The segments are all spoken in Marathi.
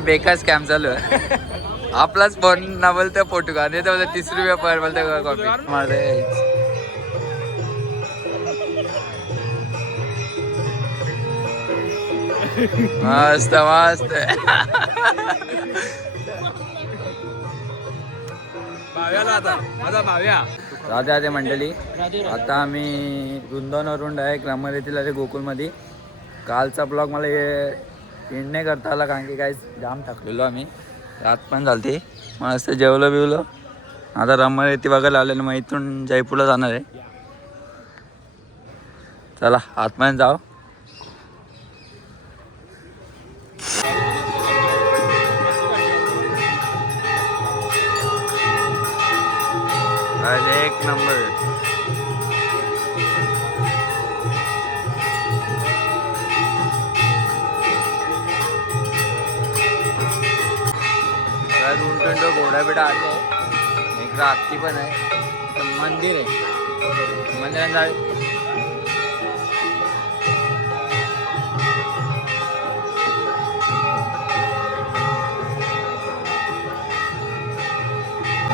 बेकार स्कॅम चालू आहे. आपलाच फोन ना बोलतो फोटो का नाही तर 30 रुपये पर बोलतो कॉपी माझे. मस्त मस्त. राधे राधे मंडळी. आता आम्ही वृंदावनवरून डायरेक्ट रामर येथील आले गोकुलमध्ये. कालचा ब्लॉग मला एंड नाही करता आला कारण की काय जाम टाकलेलो आम्ही. रात पण झालती. मस्त जेवलं बिवलं. आता रामर येथे बघायला आलेलं. मग इथून जयपूरला जाणार आहे. चला आतमध्ये जाऊ. एक नंबर. उंट घोडा बिडा आले. एक हत्ती पण आहे. मंदिर आहे. मंदिरात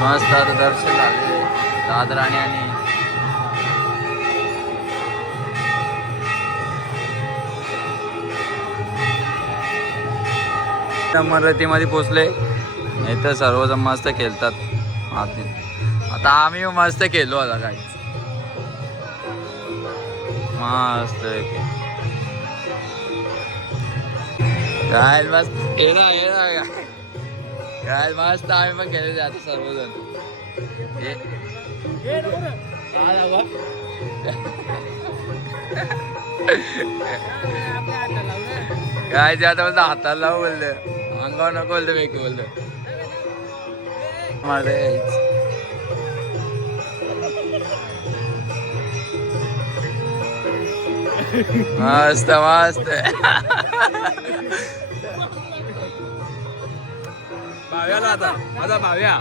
मस्त आता दर्शन झाले. दादराणी आणि मराठीमध्ये पोचले. इथं सर्वजण मस्त खेळतात. आता आम्ही मस्त खेळलो आता काय मस्त काय मस्त येणा येणा काय मस्त आम्ही पण खेळले आता सर्वजण. काय ते आता बोलतो हाताला लावू बोलतं. अंगावर नको बोलतो वेग बोलतो माझे. मस्त मस्त. भाव्याला आता माझा भाव्या.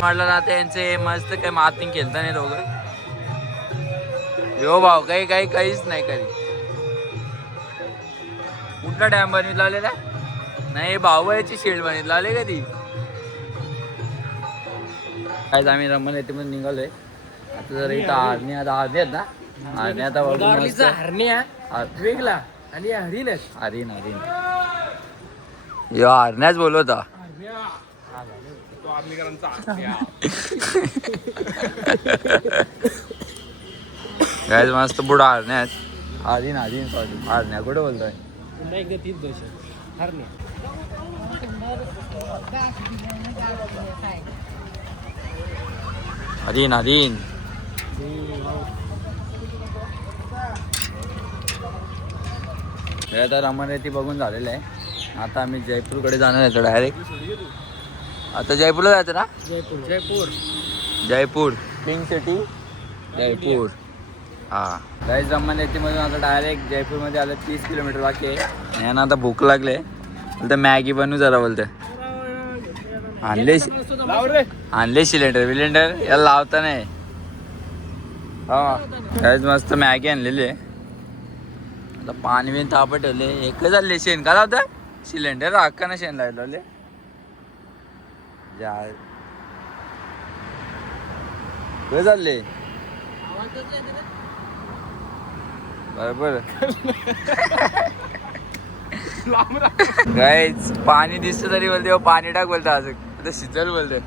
म्हटलं ना त्यांचे मस्त काही मातिंग खेळता नाही दोघं. यो भाऊ काही काही काहीच नाही कधी. कुठला डॅम बनविला आलेला नाही. भाऊबाईची शेड बनविला आले कधी. काय आम्ही रमण येथे पण निघालोय. आता जर इथं हरणी आता हरणी आहेत ना. हरणी आता हरण्या वेगळा आणि हरिण हरिण हरिण यो हरण्याच बोलवता. काय मस्त बुडा हरण्यात. हरिण हरिण सॉरी हरण्या कुठे बोलतोय. हरिण हरिण. हे आता रमण बघून झालेलं आहे. आता आम्ही जयपूरकडे जाणार आहे डायरेक्ट. आता जयपूरला जायचं ना. Jaipur Jaipur pink city Jaipur. हां गाईज रमण मधून आता डायरेक्ट जयपूरमध्ये आलं. 30 किलोमीटर बाकी आहे. यांना आता भूक लागले. बोलतं मॅगी बनवू जरा बोलतं. आणले सिलेंडर विलेंडर याला लावता नाही. हा गाईज मस्त मॅगी आणलेली आहे. आता पाणी बिन तापत ठेवले. एकच झाले शेण का लावतं. सिलेंडर हक्कानं शेण लावले. काय चालले बरोबर. गाईच पाणी दिसत तरी बोलते पाणी टाक बोलतं. अजून शिजल बोलते.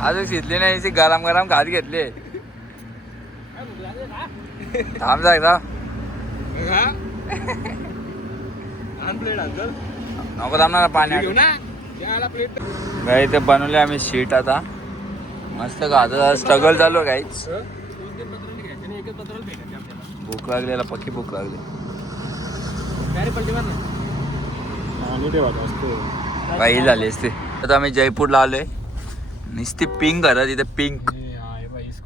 अजून शिजले नाही. गरम गरम घात घेतले. थांब जा नको थांबणार पाणी. गाई ते बनवले आम्ही शीट. आता मस्त का स्ट्रगल चालू आहे काहीच. भूक लागलेला पक्की भूक लागली. काही झाली असते. आता आम्ही जयपूरला आलोय. नुसती पिंक घरात इथे पिंक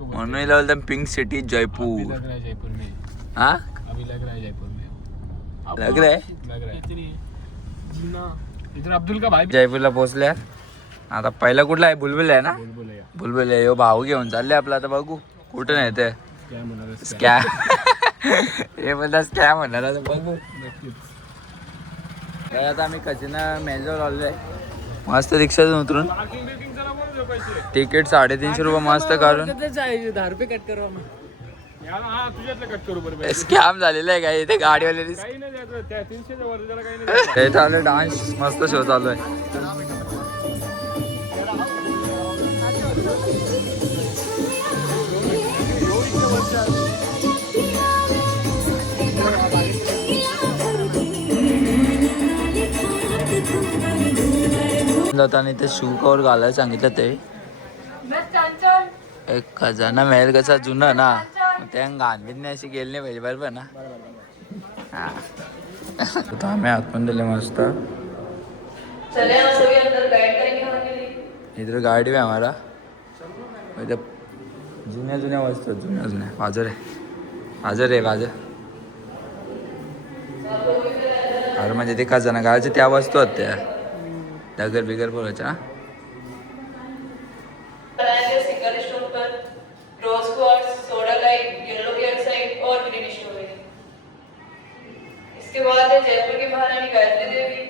म्हणून बोलतात पिंक सिटी जयपूर. हाँ लग रहा है इधर अब्दुल का भाई जयपूरला पोहोचल्या. आता पहिला कुठला आहे? बुलबुल आहे ना. बुलबुल आहे. बुलबुल आहे. यो भाऊ घेऊन चालले आपला. आता बघू कुठं नाही ते काय म्हणाला स्कॅम. हे म्हणतात स्कॅम म्हणणार. आता बघू. तर आता आम्ही कचिना मेजवर आलो आहे. मस्त रिक्षातून उतरून तिकीट 350 रुपये मस्त काढून 10 रुपये कट करू आम्ही. हा तुझ्यातलं कट करू बरोबर. स्कॅम झालेला आहे का इथे गाडीवाले. काही नाही द्यायचं त्या 300च्या वर त्याला काही नाही. इथं आलं डान्स मस्त शो चालू आहे. जाताना ते शू कवर घालायला सांगितलं ते एक खजाना महल कसा जुना ना त्या गांधींनी अशी गेली नाही पाहिजे बरोबर ना. हा आम्ही आतमध्ये दिले मस्त. इधर गाडी आहे आम्हाला. जुन्या जुन्या वस्तू जुन्या बाजार आहे बाजार. अरे म्हणजे ते खजाना घालायचे त्या वस्तू आहेत त्या दगर बिगर बोलायच्या. सिंगल स्टोन पर रोज क्वार्ट्ज, सोडा लाइट, येलो कैल्साइट और ग्रीन स्टोरेज. इसके बाद है जयपुर की महारानी गायत्री देवी.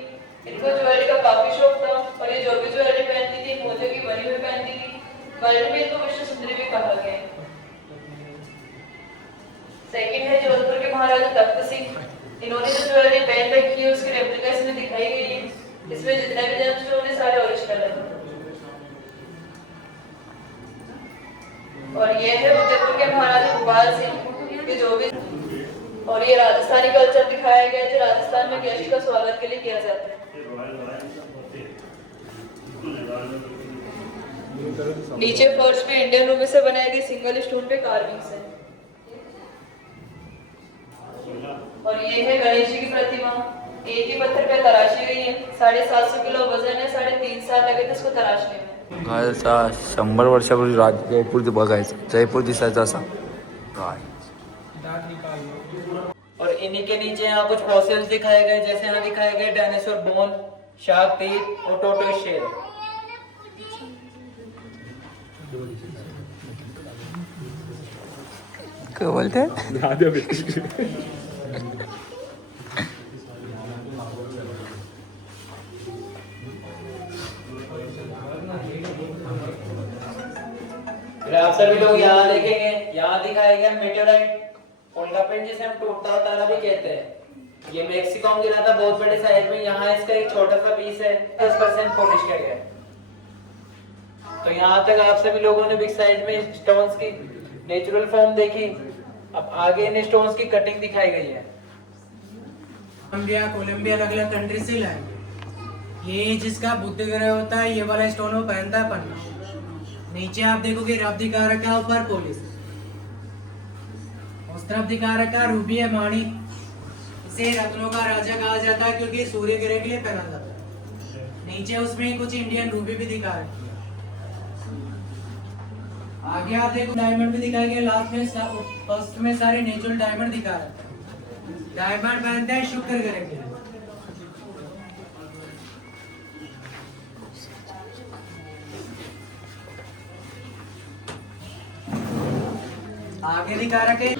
इनको ज्वेलरी का काफी शौक था और ये जो भी ज्वेलरी पहनती थी मोतियों की बनी हुई पहनती थी. वर्ल्ड में इनको विश्व सुंदरी भी कहा गया है. सेकंड है जोधपुर के महाराजा तख्त सिंह. इन्होंने जो ज्वेलरी पहन रखी है उसकी रेप्लिका इसमें दिखाई गई है. इसमें जितने भी जेमस्टोन है सारे ओरिजिनल है. और ये है उदयपुर के महाराजा भोपाल सिंह के जो भी. और ये राजस्थानी कल्चर दिखाया गया है जो राजस्थान में गेस्ट का स्वागत के लिए किया जाता है. नीचे फर्श पे इंडियन रूबी से बनाई गई सिंगल स्टोन पे कार्विंग्स है. और ये है गणेश जी की प्रतिमा. एक ही पत्थर पे तराशी गई है. 750 किलो वजन है. 3.5 साल लगे थे इसको तराशने में. घरचा 100 वर्षापूर्वी जयपूर बघायचं. जयपूर दिसायचा असा काय. और इन्हीं के नीचे यहाँ कुछ फॉसिल्स दिखाए गए. जैसे यहाँ दिखाए गए डायनासोर बोन, शार्क टीथ और टोटो शेल. काय बोलते. फिर आप सभी लोग यहाँ देखेंगे. यहाँ दिखाया गया मेटेओराइट. उनका पिंड जिसे हम टूटता हुआ तारा भी कहते हैं. ये मेक्सिको में गिरा था बहुत बड़े साइज में. यहाँ इसका एक छोटा सा पीस है 10% पॉलिश किया गया. तो यहाँ तक आप सभी लोगों ने बिग साइज में स्टोन्स की नेचुरल फॉर्म देखी. अब आगे इन स्टोन्स की कटिंग दिखाई गई है. कोलंबिया अलग अलग कंट्री से लाएंगे. ये जिसका बुद्ध ग्रह होता है ये वाला स्टोन वो पहनता है पन्ना. नीचे आप देखोगे रब दिखा रखा है ऊपर पुलिस. उस तरफ दिखा रखा है रूबी है माणिक. इसे रत्नों का राजा कहा जाता है क्योंकि सूर्य ग्रह के लिए पहना जाता है. नीचे उसमें कुछ इंडियन रूबी भी दिखा रखी है. आगे आप देखो डायमंड भी दिखाया गया. लास्ट में फर्स्ट में सारे नेचुरल डायमंड दिखा रहे हैं. डायमंड पहनते हैं शुक्र ग्रह के लिए. आगे दिखा रखे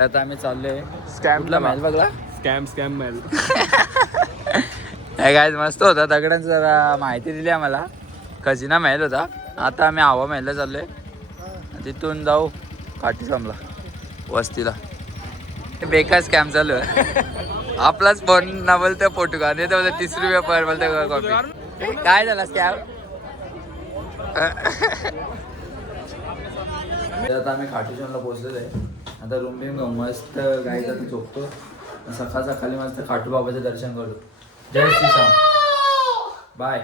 आता आम्ही चाललोय स्कॅम कुठला महल बघला स्कॅम मेल. हे काय मस्त होता दगडांचं जरा माहिती दिली आम्हाला. खजिना महल होता. आता आम्ही हवा महलला चाललोय. तिथून जाऊ काठीसामला वस्तीला. बेकार स्कॅम चालू आहे. आपलाच फोन ना बोलतो फोटो का नाही तर 30 रुपये पर बोलतो कॉपी. काय झालं स्कॅम. आता आम्ही खाटूश्यामला पोहोचलेलो आहे. आता रूम बिम घेऊन मस्त गाईचा झोपतो. सकाळी मस्त खाटू बाबाचं दर्शन करतो. जय श्रीराम. बाय.